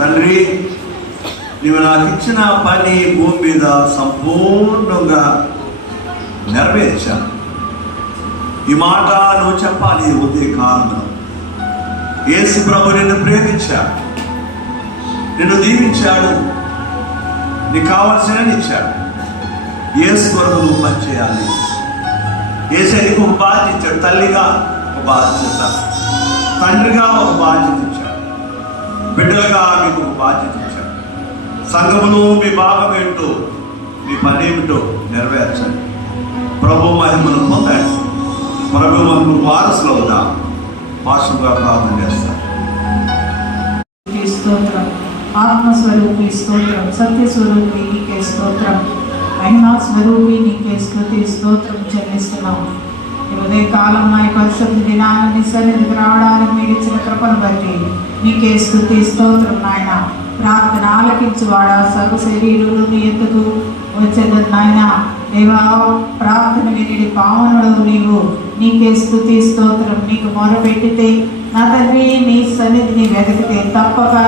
తండ్రి, నీవు నాకు ఇచ్చిన పని భూమి మీద సంపూర్ణంగా నెరవేర్చాను. ఈ మాట నువ్వు చెప్పాలి. ఉదయ కాలంలో యేసు ప్రభు నిన్ను ప్రేమించాడు, నిన్ను దీవించాడు, నీకు కావాల్సిన ఇచ్చాడు. యేసు కొరకు నువ్వు పనిచేయాలి. యేసు నీకు ఒక బాధ్యత ఇచ్చాడు. తల్లిగా ఒక బాధ్యత, తండ్రిగా ఒక బాధ్యత ఇచ్చాడు, బిడ్డలుగా మీకు ఒక బాధ్యత ఇచ్చాడు. సంఘములో మీ భాగం ఏంటో, మీ పని ఏమిటో నెరవేర్చండి. ప్రభు మహిమను పొందండి. ప్రభు మహిమ వారసులు అవుదాం. పాశంగా ప్రార్థన చేస్తాం. స్తోత్రం, ఆత్మస్వరూపి స్తోత్రం, సత్యస్వరూపి నీకే స్తోత్రం, మహిమా స్వరూపి నీకే స్తుతి స్తోత్రం చెల్లిస్తున్నాం. ఉదయ కాలం నా పరిశుద్ధ దినాన్ని సన్నిధికి రావడానికి మీరు ఇచ్చిన కృపను బట్టి నీకే స్తుతి స్తోత్రం. నాయన ప్రార్థన ఆలకించువాడా, సర్వ శరీరులు నీ ఎందుకు వచ్చేది నాయన. దేవా, ప్రార్థన విని పావనుడు నీవు, నీకే స్తుతి స్తోత్రం. నీకు మొరపెట్టితే నా తండ్రి నీ సన్నిధిని వెతికితే తప్పక